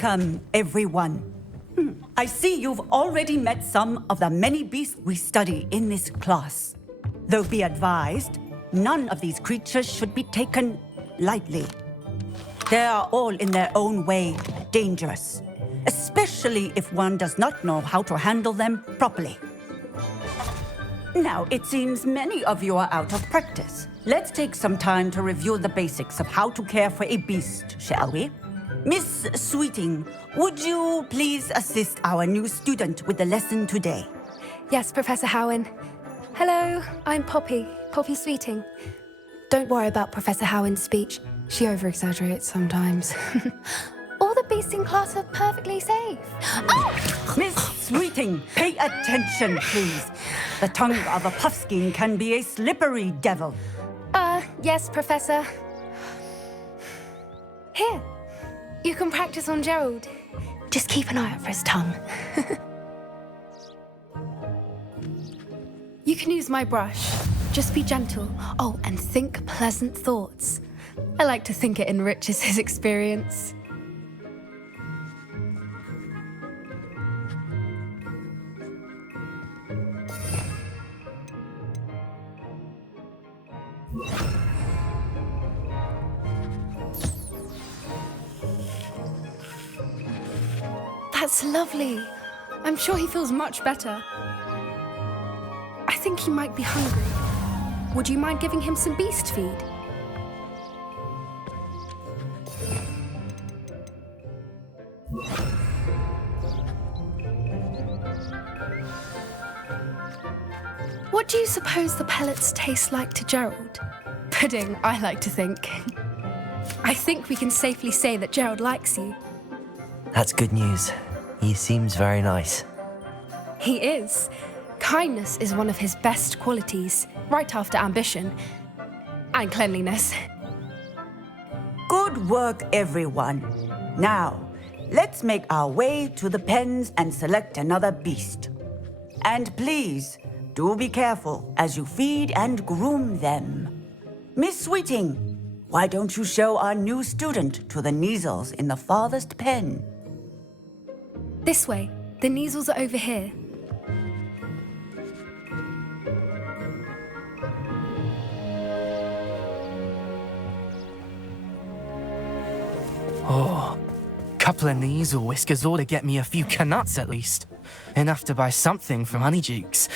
Welcome, everyone. I see you've already met some of the many beasts we study in this class. Though be advised, none of these creatures should be taken lightly. They are all in their own way dangerous, especially if one does not know how to handle them properly. Now, it seems many of you are out of practice. Let's take some time to review the basics of how to care for a beast, shall we? Miss Sweeting, would you please assist our new student with the lesson today? Yes, Professor Howen. Hello, I'm Poppy Sweeting. Don't worry about Professor Howen's speech. She over-exaggerates sometimes. All the beasts in class are perfectly safe. Oh! Miss Sweeting, pay attention, please. The tongue of a puffskein can be a slippery devil. Yes, Professor. Here, you can practice on Gerald. Just keep an eye out for his tongue. You can use my brush. Just be gentle. Oh, and think pleasant thoughts. I like to think it enriches his experience. That's lovely. I'm sure he feels much better. I think he might be hungry. Would you mind giving him some beast feed? What do you suppose the pellets taste like to Gerald? Pudding, I like to think. I think we can safely say that Gerald likes you. That's good news. He seems very nice. He is. Kindness is one of his best qualities, right after ambition and cleanliness. Good work, everyone. Now, let's make our way to the pens and select another beast. And please, do be careful as you feed and groom them. Miss Sweeting, why don't you show our new student to the Neasels in the farthest pen? This way. The Neasels are over here. Oh, couple of Neasel whiskers ought to get me a few canuts at least. Enough to buy something from Honeydukes.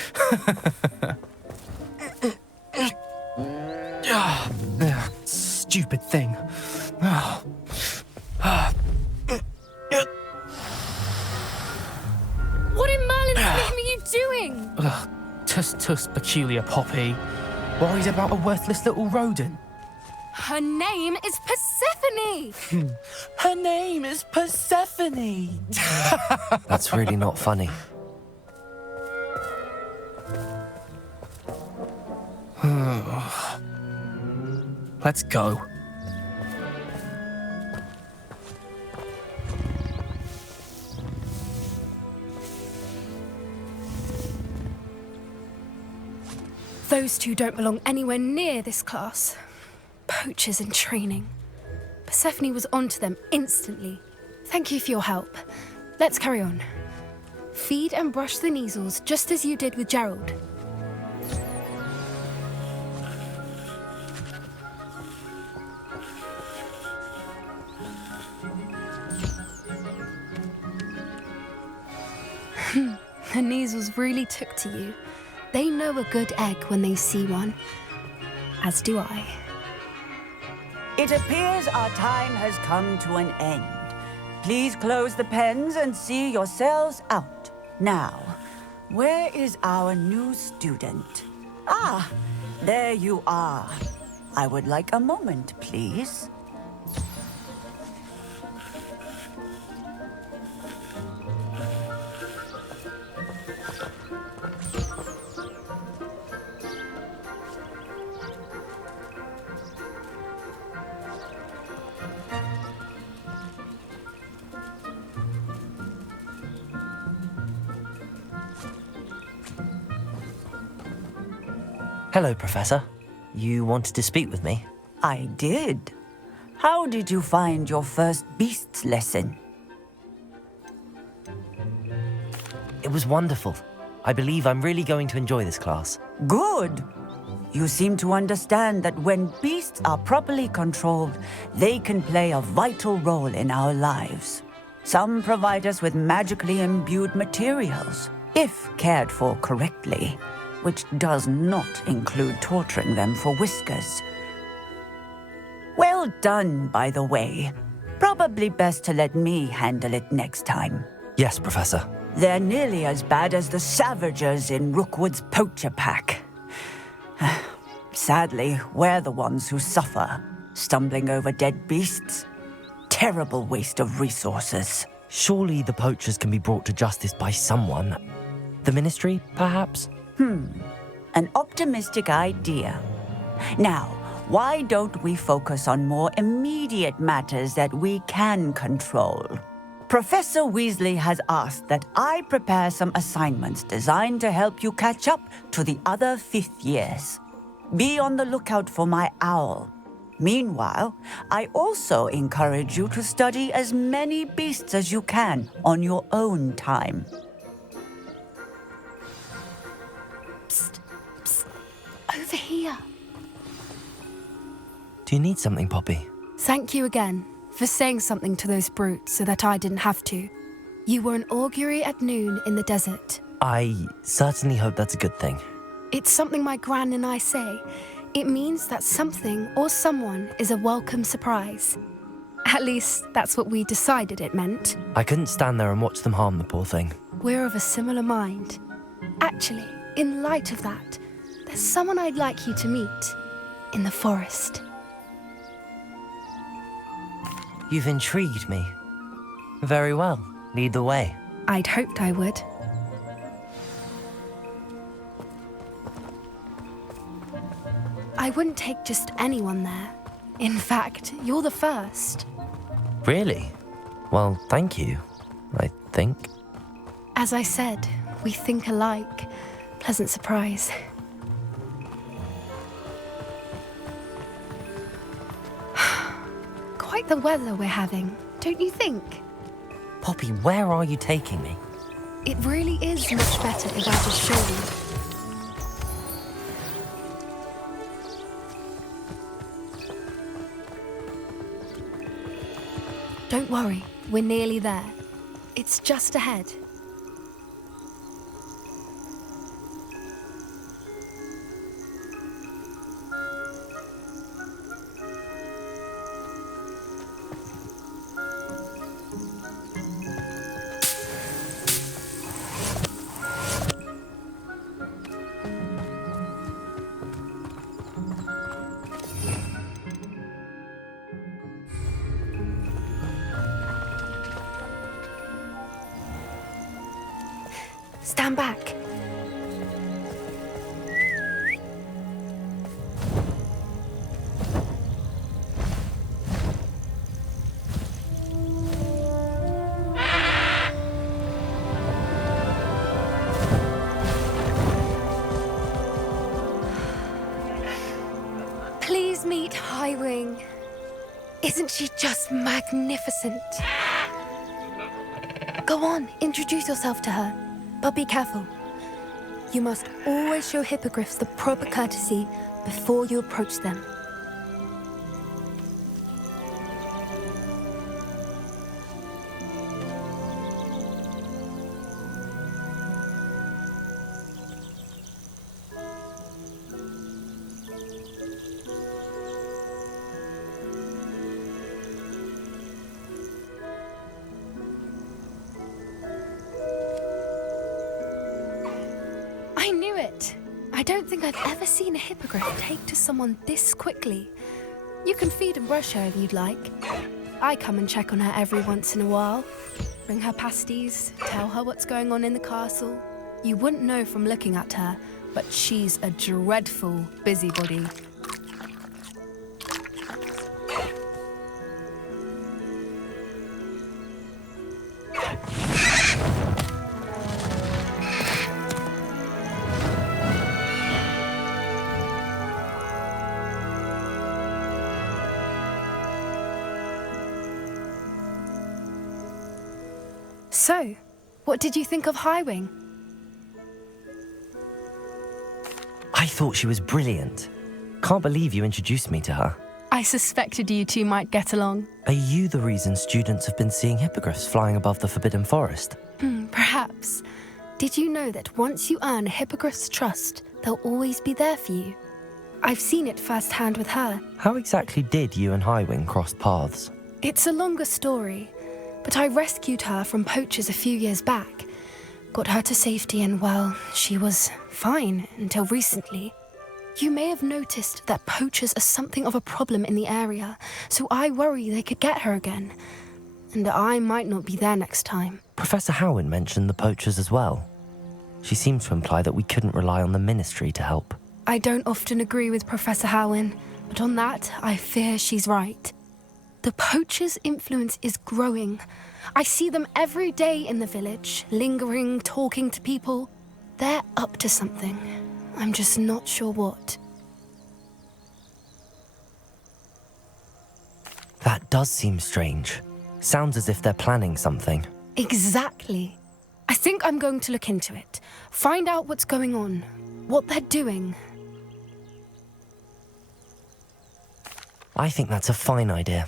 Stupid thing. What in Merlin's name are you doing? Tuss, peculiar Poppy. Worried about a worthless little rodent. Her name is Persephone! Her name is Persephone! That's really not funny. Let's go. Those two don't belong anywhere near this class. Poachers in training. Persephone was onto them instantly. Thank you for your help. Let's carry on. Feed and brush the Neasels just as you did with Gerald. The Neasels really took to you. They know a good egg when they see one. As do I. It appears our time has come to an end. Please close the pens and see yourselves out. Now, where is our new student? Ah, there you are. I would like a moment, please. Hello, Professor. You wanted to speak with me? I did. How did you find your first beasts lesson? was wonderful. I believe I'm really going to enjoy this class. Good. You seem to understand that when beasts are properly controlled, they can play a vital role in our lives. Some provide us with magically imbued materials, if cared for correctly, which does not include torturing them for whiskers. Well done, by the way. Probably best to let me handle it next time. Yes, Professor. They're nearly as bad as the Savagers in Rookwood's poacher pack. Sadly, we're the ones who suffer, stumbling over dead beasts. Terrible waste of resources. Surely the poachers can be brought to justice by someone. The Ministry, perhaps? An optimistic idea. Now, why don't we focus on more immediate matters that we can control? Professor Weasley has asked that I prepare some assignments designed to help you catch up to the other 5th years. Be on the lookout for my owl. Meanwhile, I also encourage you to study as many beasts as you can on your own time. Psst, psst. Over here. Do you need something, Poppy? Thank you again for saying something to those brutes so that I didn't have to. You were an augury at noon in the desert. I certainly hope that's a good thing. It's something my gran and I say. It means that something or someone is a welcome surprise. At least, that's what we decided it meant. I couldn't stand there and watch them harm the poor thing. We're of a similar mind. Actually, in light of that, there's someone I'd like you to meet in the forest. You've intrigued me. Very well. Lead the way. I'd hoped I would. I wouldn't take just anyone there. In fact, you're the first. Really? Well, thank you, I think. As I said, we think alike. Pleasant surprise. Quite the weather we're having, don't you think? Poppy, where are you taking me? It really is much better if I just show you. Don't worry, we're nearly there. It's just ahead. Stand back. Please meet Highwing. Isn't she just magnificent? Go on, introduce yourself to her. But be careful. You must always show hippogriffs the proper courtesy before you approach them. I knew it! I don't think I've ever seen a hippogriff take to someone this quickly. You can feed and brush her if you'd like. I come and check on her every once in a while. Bring her pasties, tell her what's going on in the castle. You wouldn't know from looking at her, but she's a dreadful busybody. So, what did you think of Highwing? I thought she was brilliant. Can't believe you introduced me to her. I suspected you two might get along. Are you the reason students have been seeing hippogriffs flying above the Forbidden Forest? Perhaps. Did you know that once you earn a hippogriff's trust, they'll always be there for you? I've seen it firsthand with her. How exactly did you and Highwing cross paths? It's a longer story, but I rescued her from poachers a few years back. Got her to safety and, well, she was fine until recently. You may have noticed that poachers are something of a problem in the area, so I worry they could get her again. And I might not be there next time. Professor Howin mentioned the poachers as well. She seemed to imply that we couldn't rely on the Ministry to help. I don't often agree with Professor Howin, but on that, I fear she's right. The poachers' influence is growing. I see them every day in the village, lingering, talking to people. They're up to something. I'm just not sure what. That does seem strange. Sounds as if they're planning something. Exactly. I think I'm going to look into it. Find out what's going on, what they're doing. I think that's a fine idea.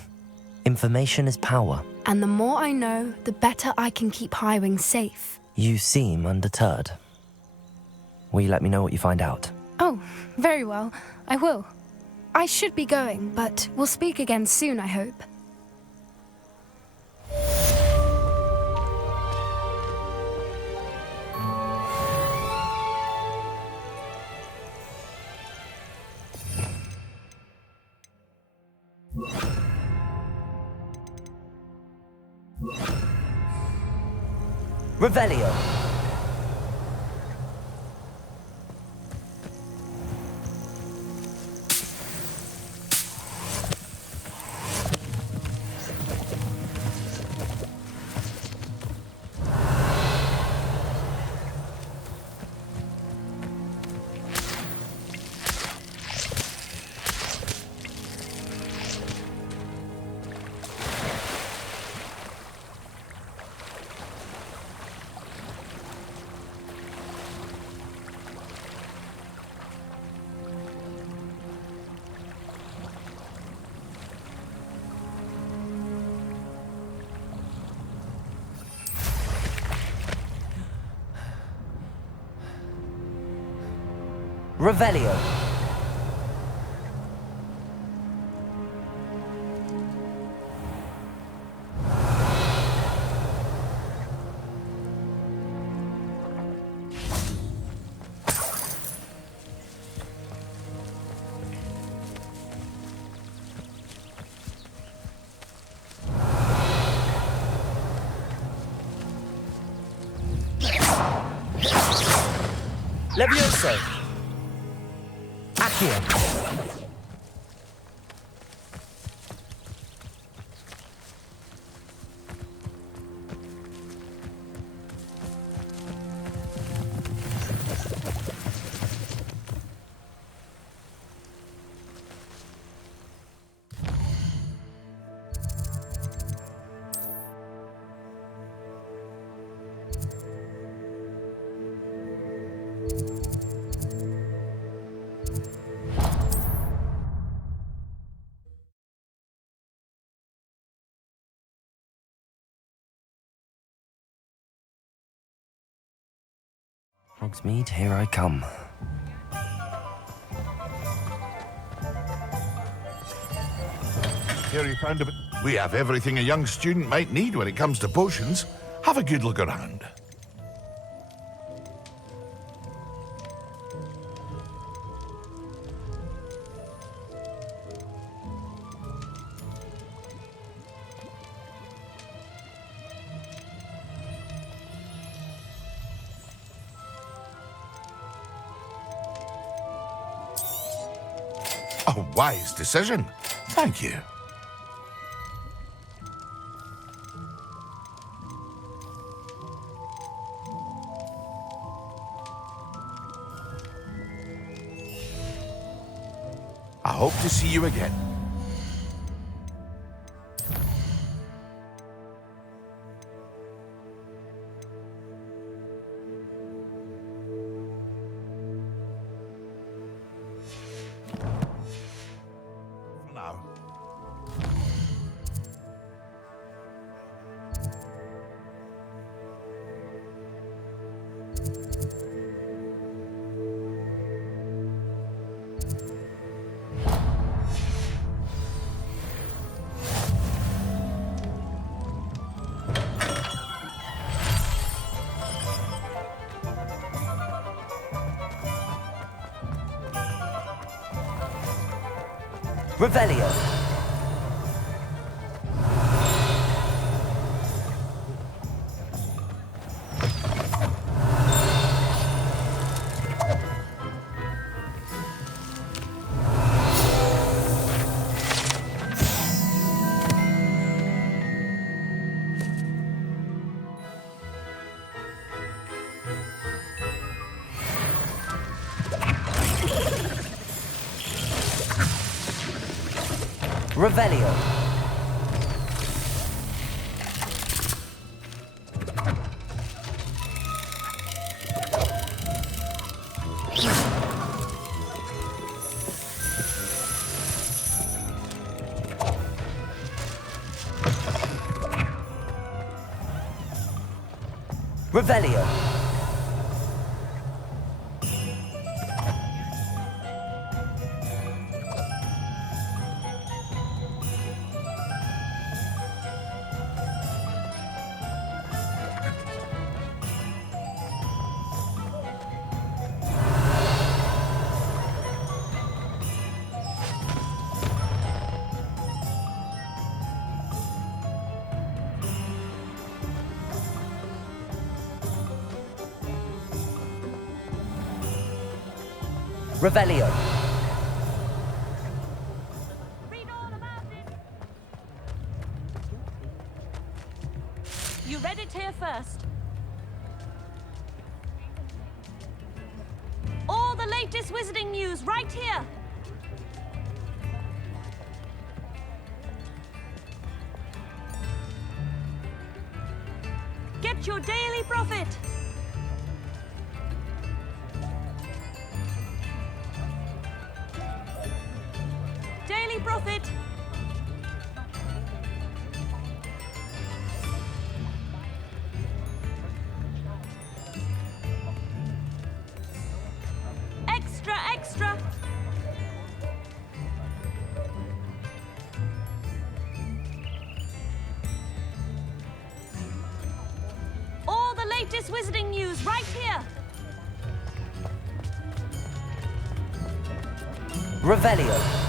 Information is power. And the more I know, the better I can keep Highwing safe. You seem undeterred. Will you let me know what you find out? Oh, very well. I will. I should be going, but we'll speak again soon, I hope. Revelio. Revelio. Leviosa. Accio. Hogsmeade, here I come. Here you found a bit. We have everything a young student might need when it comes to potions. Have a good look around. A wise decision. Thank you. I hope to see you again. Revelio. Revelio. Revelio. Revelio. Read all about it. You read it here first. All the latest wizarding news right here. Get your daily profit. Daily profit. Extra, extra. All the latest wizarding news right here. Revelio.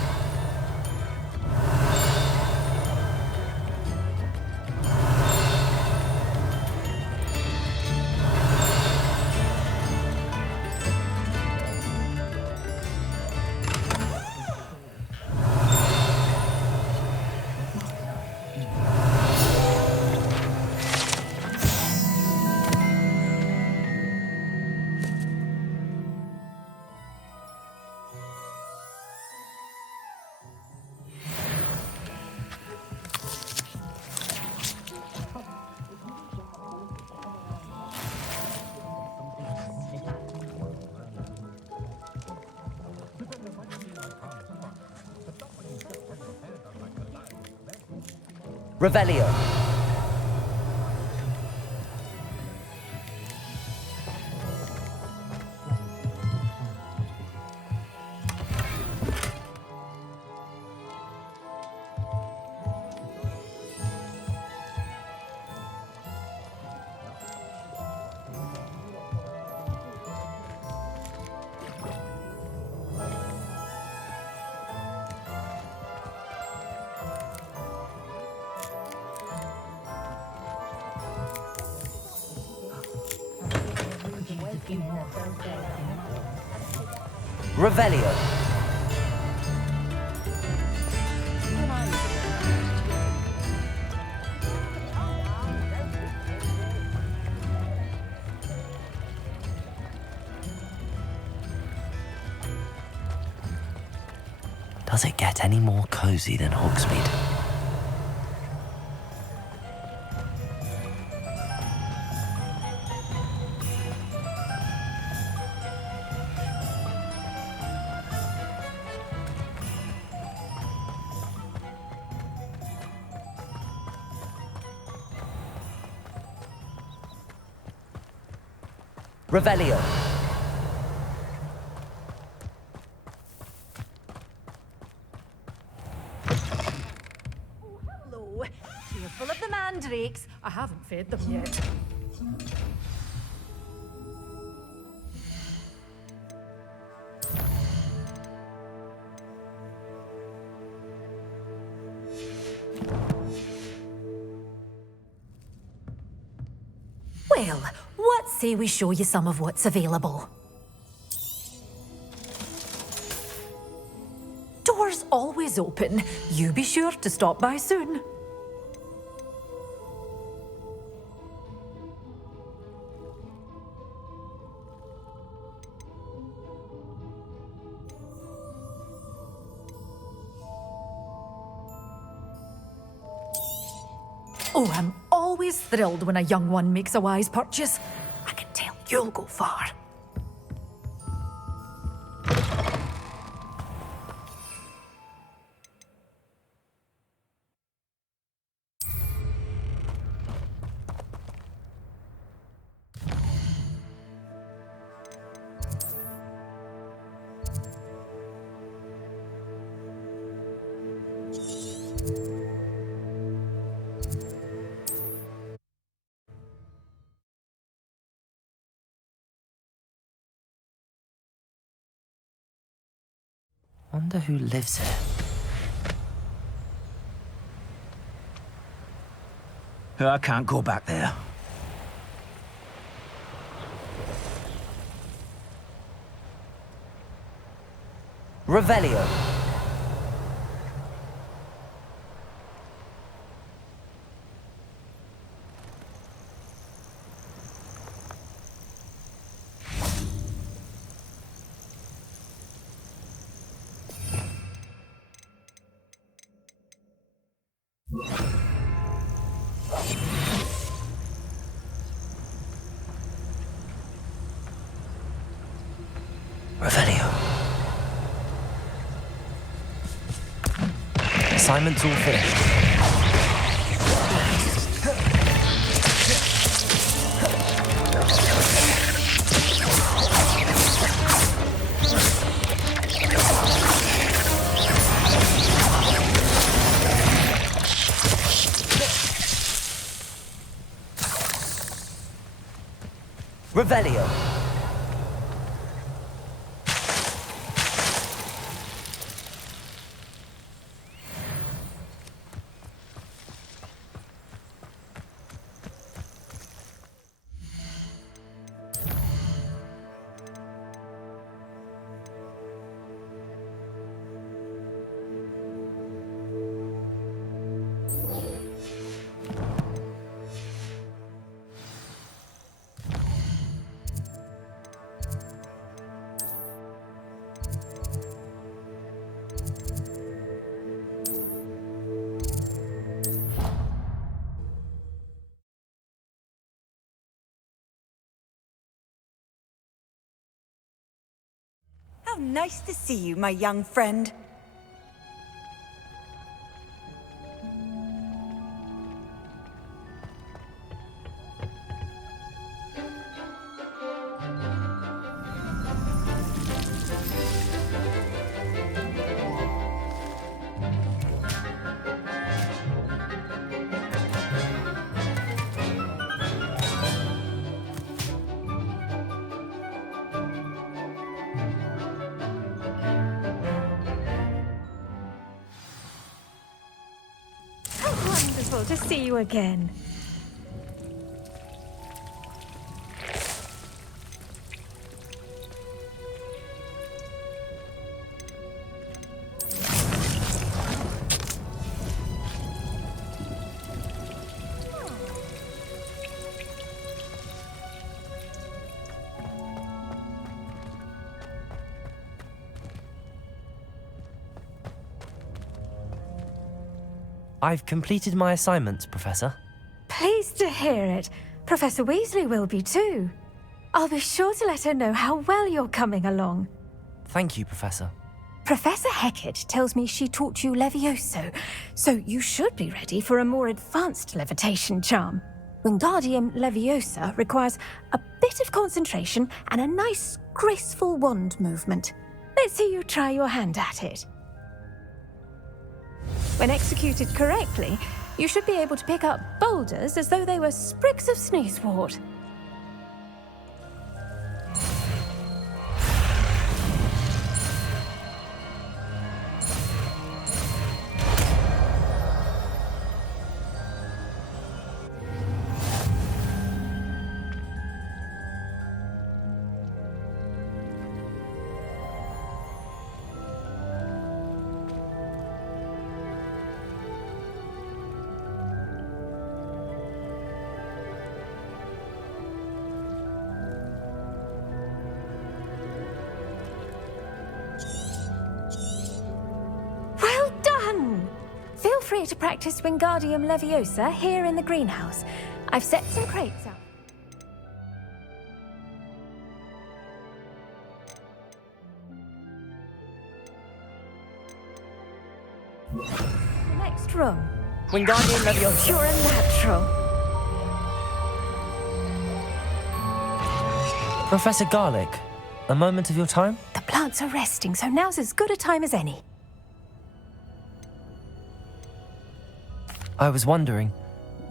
Revelio. Revelio. Does it get any more cozy than Hogsmeade? Revelio. Hello. Careful of the mandrakes. I haven't fed them yet. Well, what say we show you some of what's available? Doors always open. You be sure to stop by soon. Oh, I'm always thrilled when a young one makes a wise purchase. I can tell you'll go far. Wonder who lives here. I can't go back there. Revelio. Revelio. Assignment's all finished. Revelio. How nice to see you, my young friend. Wonderful to see you again. I've completed my assignments, Professor. Pleased to hear it. Professor Weasley will be too. I'll be sure to let her know how well you're coming along. Thank you, Professor. Professor Hecat tells me she taught you Levioso, so you should be ready for a more advanced levitation charm. Wingardиум Leviosa requires a bit of concentration and a nice, graceful wand movement. Let's see you try your hand at it. When executed correctly, you should be able to pick up boulders as though they were sprigs of sneezewort. free to practice Wingardium Leviosa here in the greenhouse. I've set some crates up. The next room. Wingardium Leviosa. You're a natural. Professor Garlic, a moment of your time? The plants are resting, so now's as good a time as any. I was wondering,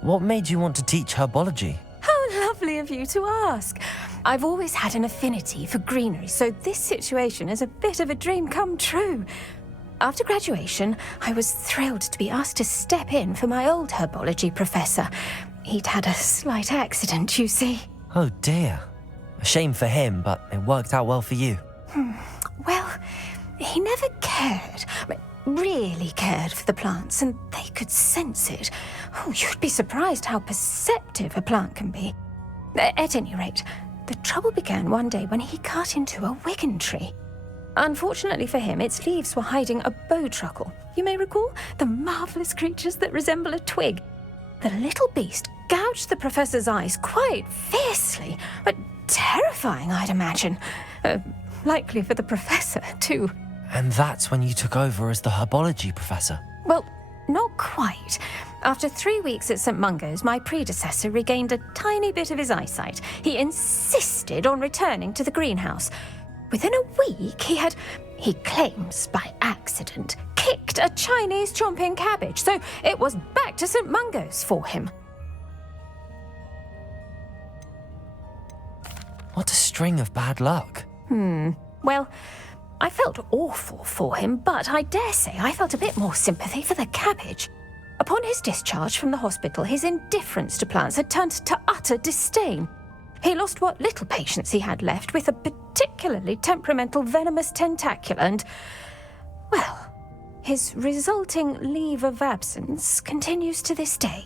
what made you want to teach herbology? How lovely of you to ask. I've always had an affinity for greenery, so this situation is a bit of a dream come true. After graduation, I was thrilled to be asked to step in for my old herbology professor. He'd had a slight accident, you see. Oh dear. A shame for him, but it worked out well for you. Well, he never cared, really cared for the plants, and they could sense it. Oh, you'd be surprised how perceptive a plant can be. At any rate, the trouble began one day when he cut into a wigan tree. Unfortunately for him, its leaves were hiding a bowtruckle. You may recall the marvellous creatures that resemble a twig. The little beast gouged the professor's eyes quite fiercely, but terrifying, I'd imagine. Likely for the professor, too. And that's when you took over as the herbology professor? Well, not quite. After 3 weeks at St. Mungo's, my predecessor regained a tiny bit of his eyesight. He insisted on returning to the greenhouse. Within a week, he claims by accident, kicked a Chinese chomping cabbage, so it was back to St. Mungo's for him. What a string of bad luck. Well, I felt awful for him, but I dare say I felt a bit more sympathy for the cabbage. Upon his discharge from the hospital, his indifference to plants had turned to utter disdain. He lost what little patience he had left with a particularly temperamental venomous tentacula and, well, his resulting leave of absence continues to this day.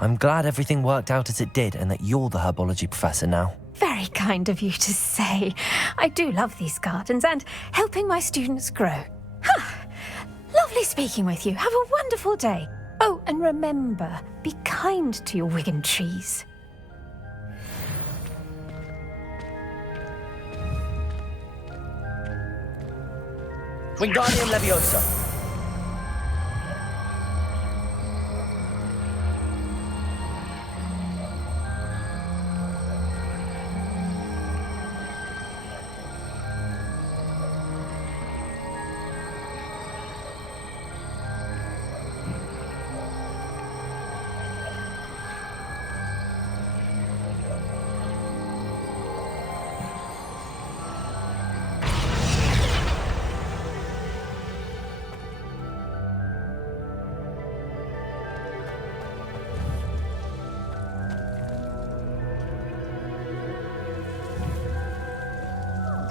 I'm glad everything worked out as it did and that you're the herbology professor now. Very kind of you to say. I do love these gardens and helping my students grow. Lovely speaking with you. Have a wonderful day. Oh, and remember, be kind to your wigan trees. Wingardium Leviosa.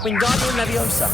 Wingardium Leviosa.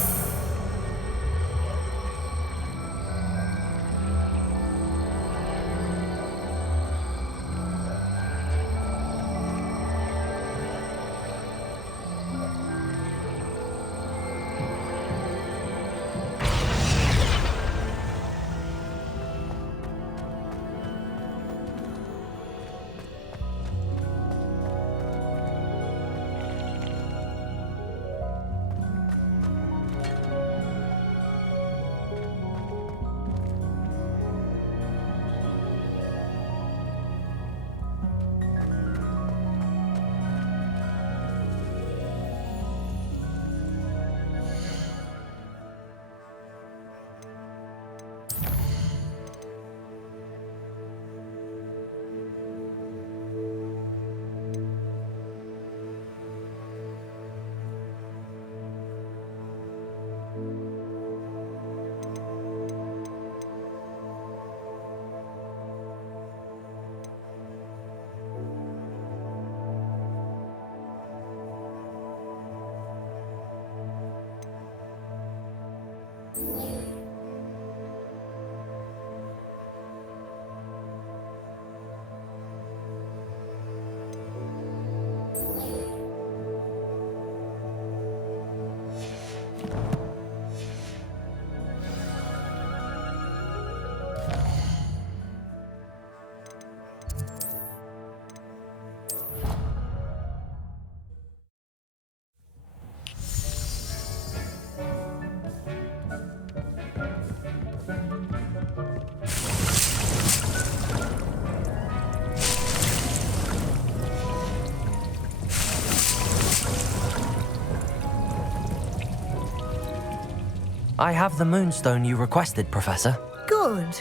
I have the moonstone you requested, Professor. Good.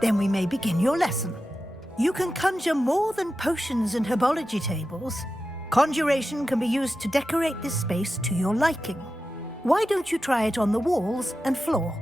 Then we may begin your lesson. You can conjure more than potions and herbology tables. Conjuration can be used to decorate this space to your liking. Why don't you try it on the walls and floor?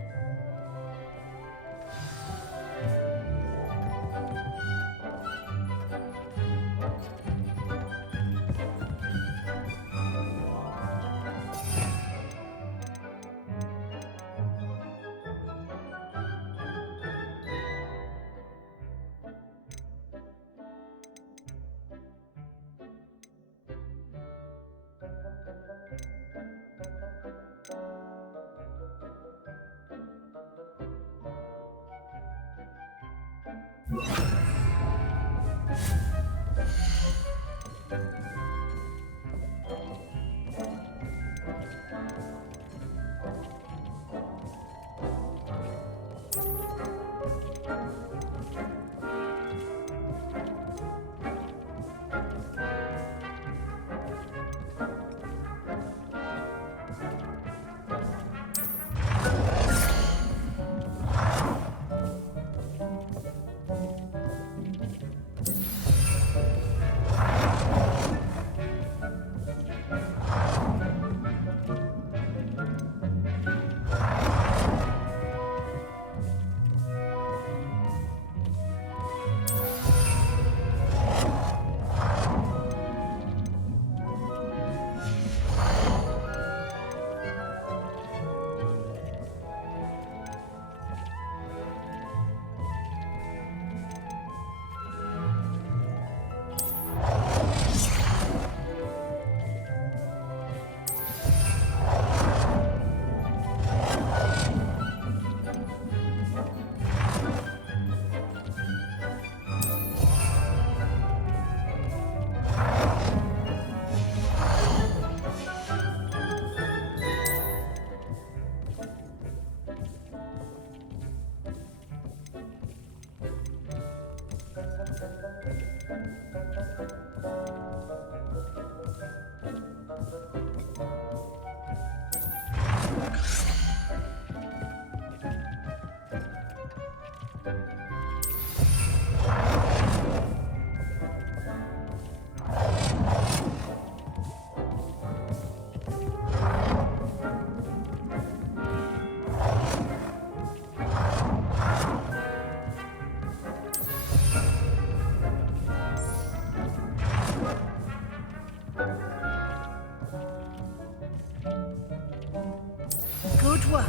Good work.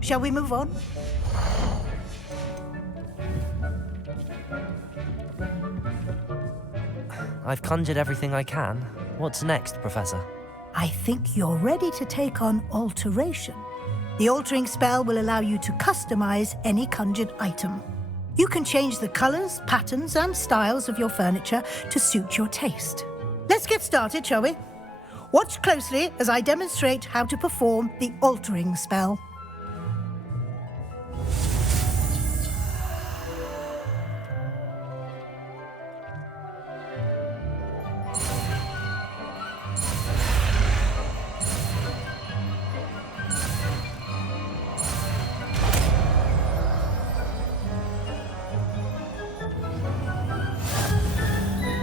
Shall we move on? I've conjured everything I can. What's next, Professor? I think you're ready to take on alteration. The altering spell will allow you to customize any conjured item. You can change the colors, patterns, and styles of your furniture to suit your taste. Let's get started, shall we? Watch closely as I demonstrate how to perform the altering spell.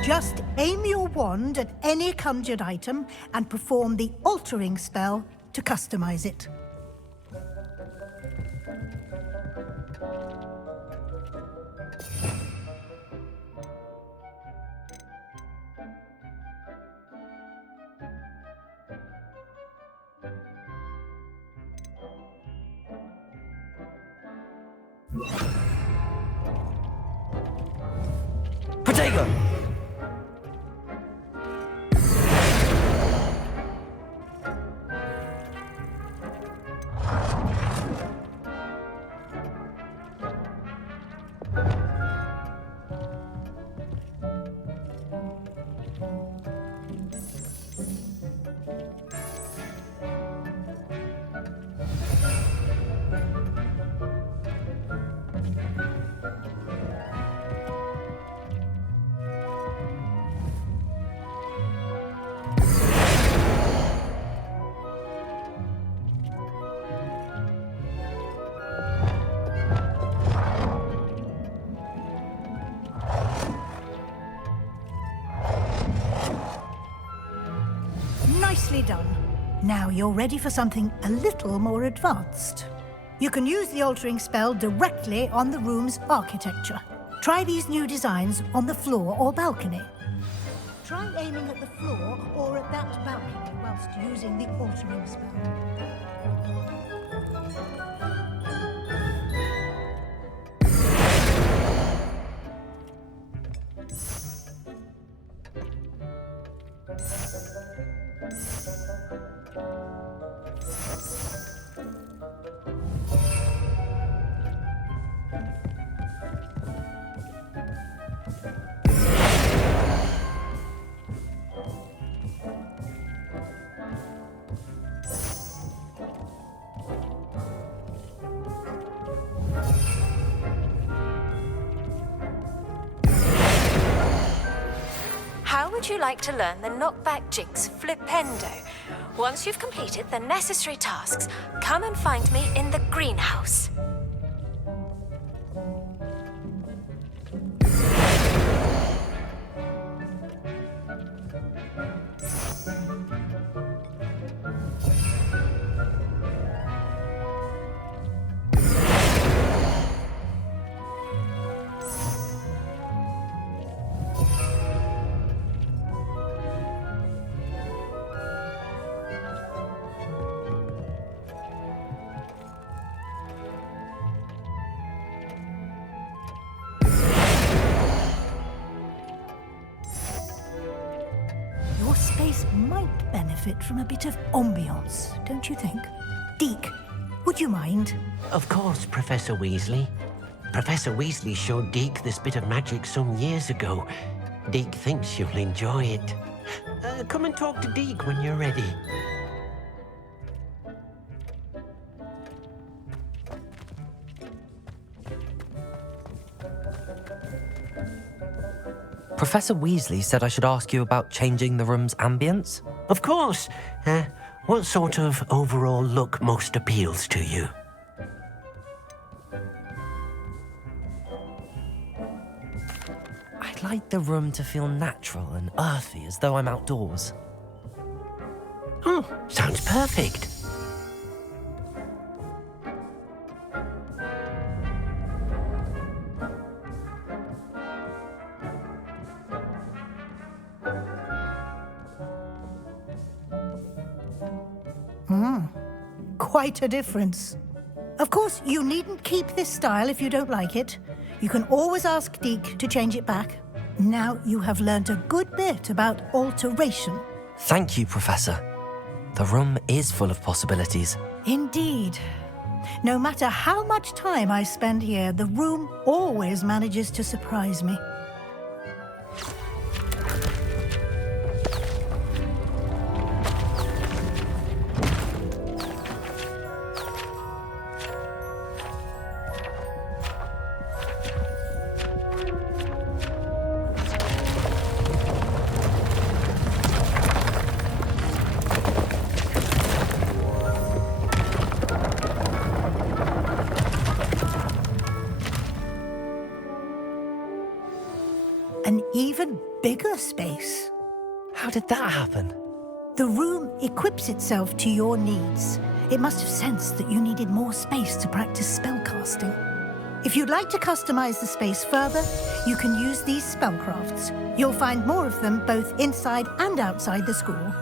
Just aim your wand at any conjured item and perform the altering spell to customize it. Protego! Nicely done. Now you're ready for something a little more advanced. You can use the altering spell directly on the room's architecture. Try these new designs on the floor or balcony. Try aiming at the floor or at that balcony whilst using the altering spell. How would you like to learn the knockback jinx flipendo? Once you've completed the necessary tasks, come and find me in the greenhouse. Your space might benefit from a bit of ambiance, don't you think? Deke, would you mind? Of course, Professor Weasley. Professor Weasley showed Deke this bit of magic some years ago. Deke thinks you'll enjoy it. Come and talk to Deke when you're ready. Professor Weasley said I should ask you about changing the room's ambience. Of course. What sort of overall look most appeals to you? I'd like the room to feel natural and earthy, as though I'm outdoors. Oh, sounds perfect. Quite a difference. Of course, you needn't keep this style if you don't like it. You can always ask Deke to change it back. Now you have learnt a good bit about alteration. Thank you, Professor. The room is full of possibilities. Indeed. No matter how much time I spend here, the room always manages to surprise me. An even bigger space. How did that happen? The room equips itself to your needs. It must have sensed that you needed more space to practice spellcasting. If you'd like to customize the space further, you can use these spellcrafts. You'll find more of them both inside and outside the school.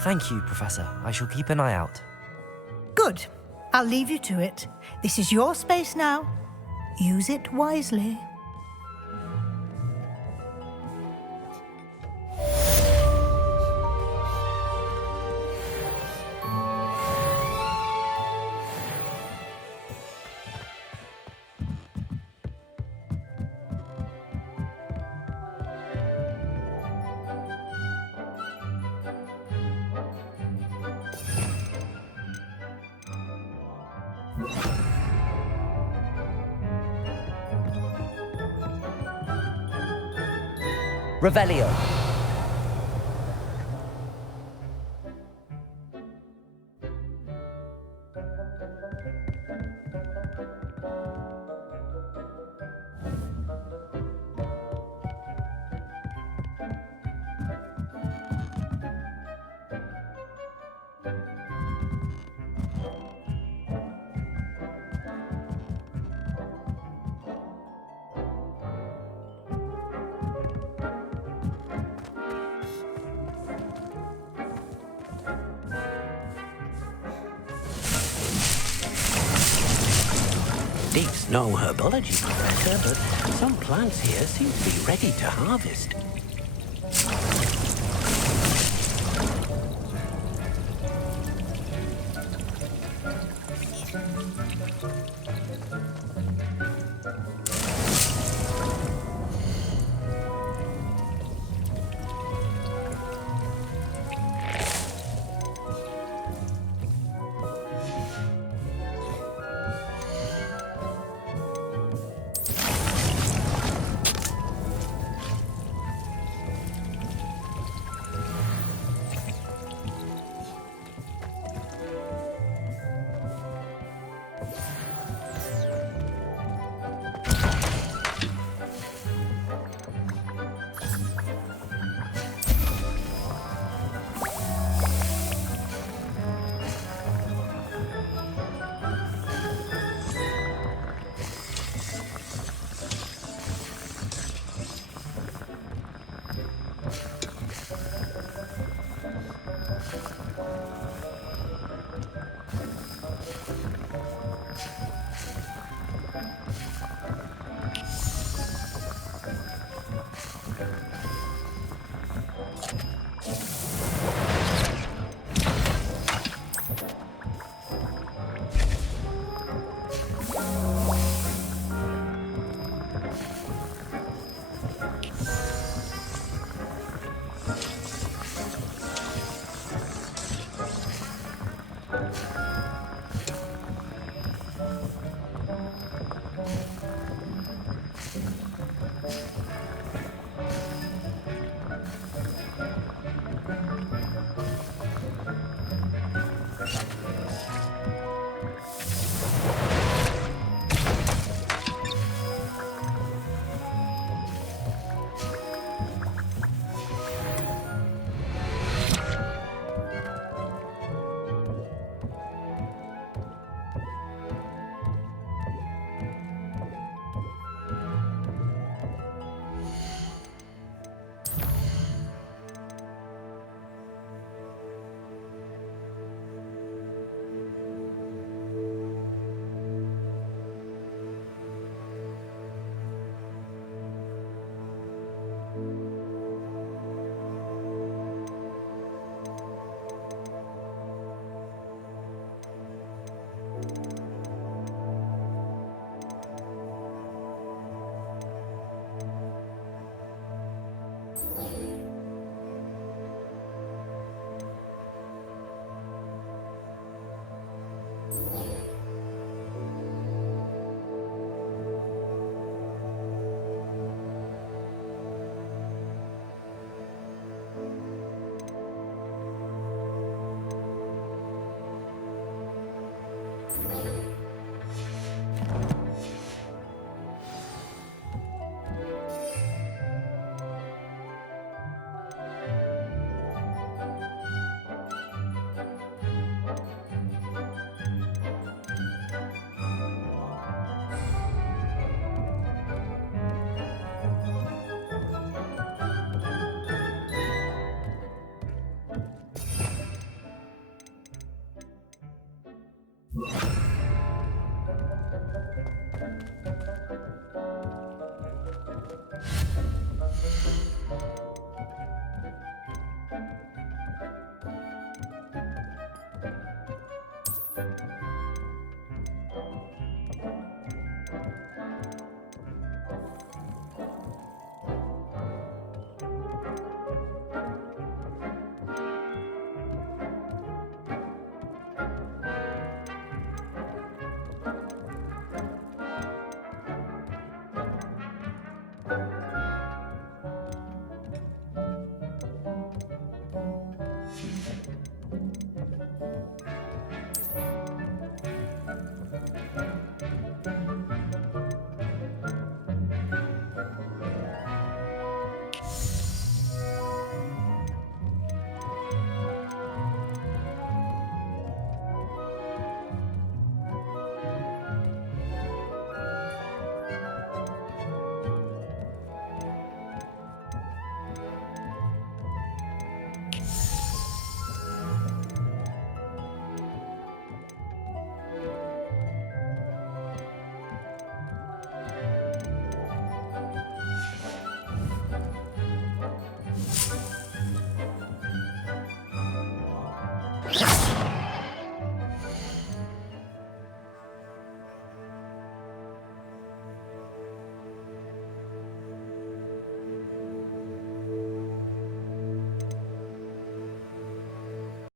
Thank you, Professor. I shall keep an eye out. Good. I'll leave you to it. This is your space now. Use it wisely. Revelio. Deek's no herbology professor, but some plants here seem to be ready to harvest.